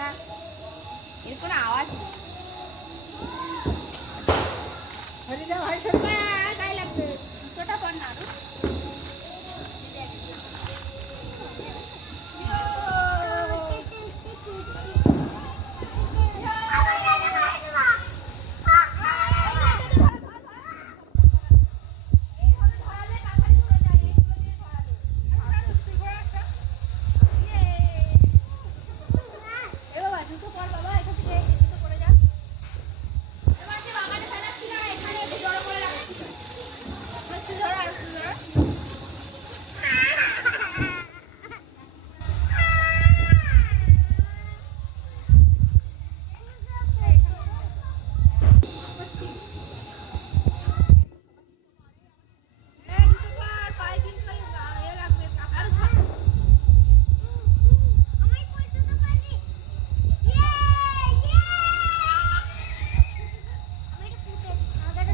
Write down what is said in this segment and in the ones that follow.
না, এর কোনো আওয়াজ নেই। ভাই সরে গায়ে লাগবে। জুতোটা পর না আরো।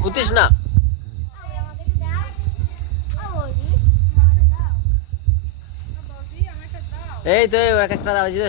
উঠিস না। এই তো এক একটা দাও যে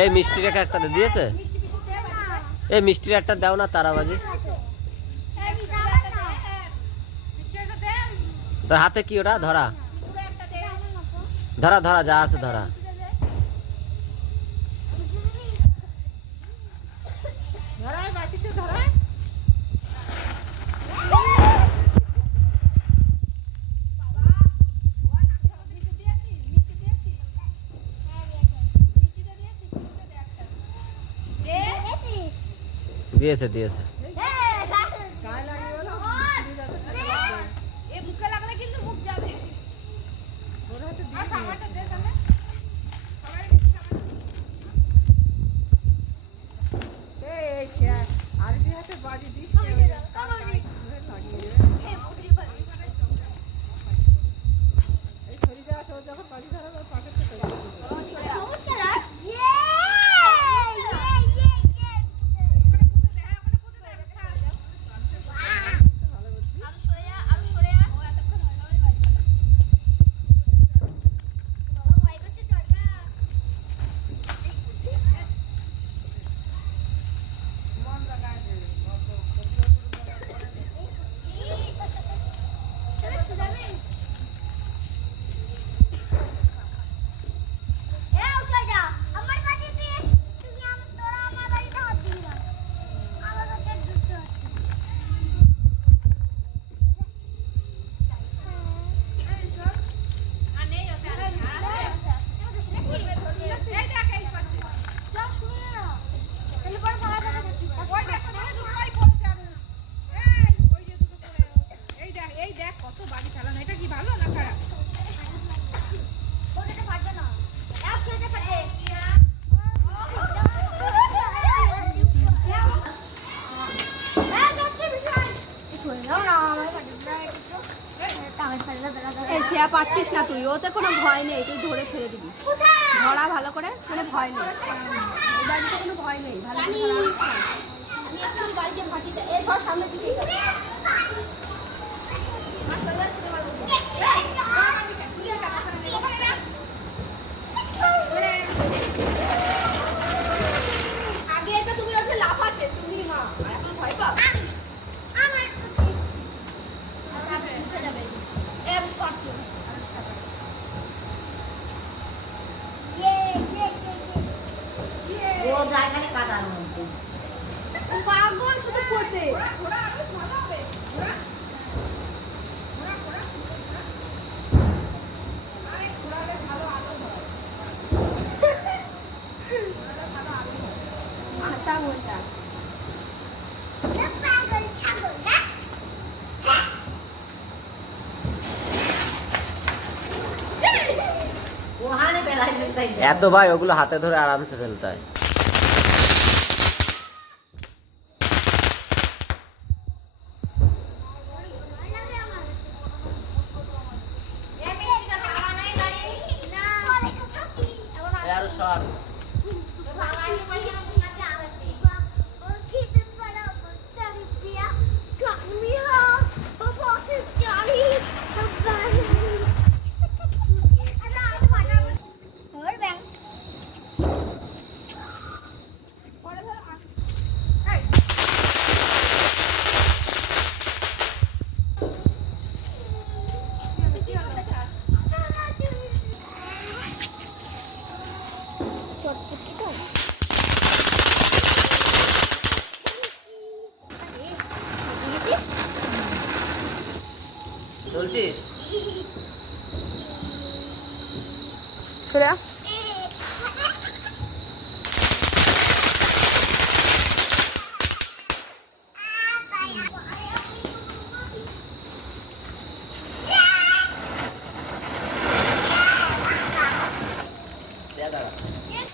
এই মিষ্টির একটা দিয়েছে। এই মিষ্টির একটা দাও না, তারাবাজি। তোর হাতে কি ওটা? ধরা ধরা ধরা যা আছে ধরা। দিয়েছে দিয়েছে। পাচ্ছিস না তুই, ওতে কোনো ভয় নেই, তুই ধরে ছেড়ে দিবি। ধরা ভালো করে, মানে ভয় নেই, এই বাড়িতে কোনো ভয় নেই। আমি একটু বাড়িতে ফাটি সব সামনে দিকে আগে তো তুমি লাফাতে, তুমি মা এখন ভয় পাও। পাগল শুধু পড়তে এত ভাই ওগুলো হাতে ধরে আরামসে ফেলতে হয়। আরো শর্ট চলছিস? চলে আ।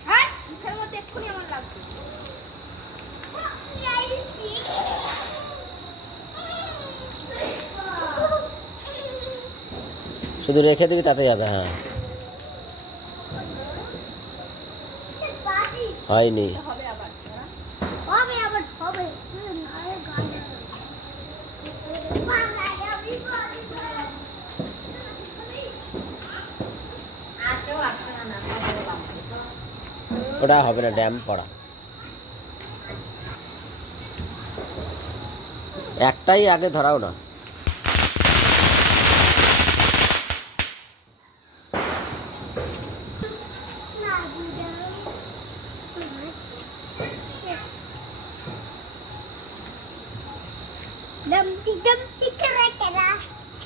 হাট, মুখের মধ্যে এক্ষুনি আমার লাগবে। শুধু রেখে দিবি তাতে যাবে। হ্যাঁ হয়নি। হবে আবার। ওটা হবে না, ড্যাম পড়া। একটাই আগে ধরাও না।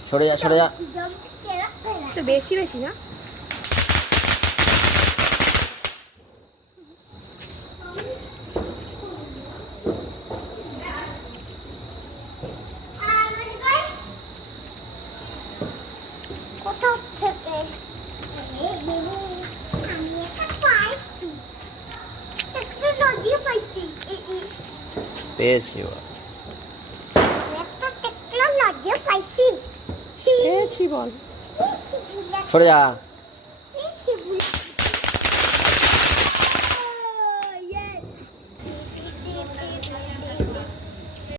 সরে যা সরে যা। তো বেশি বেশি না। কোথাও থেকে আমি একটা পাইছি, টেকনোলজি পাইছি, পেয়েছি একটা টেকনোলজি পাইছি। পেয়েছি বল। সরে যা। পেয়েছি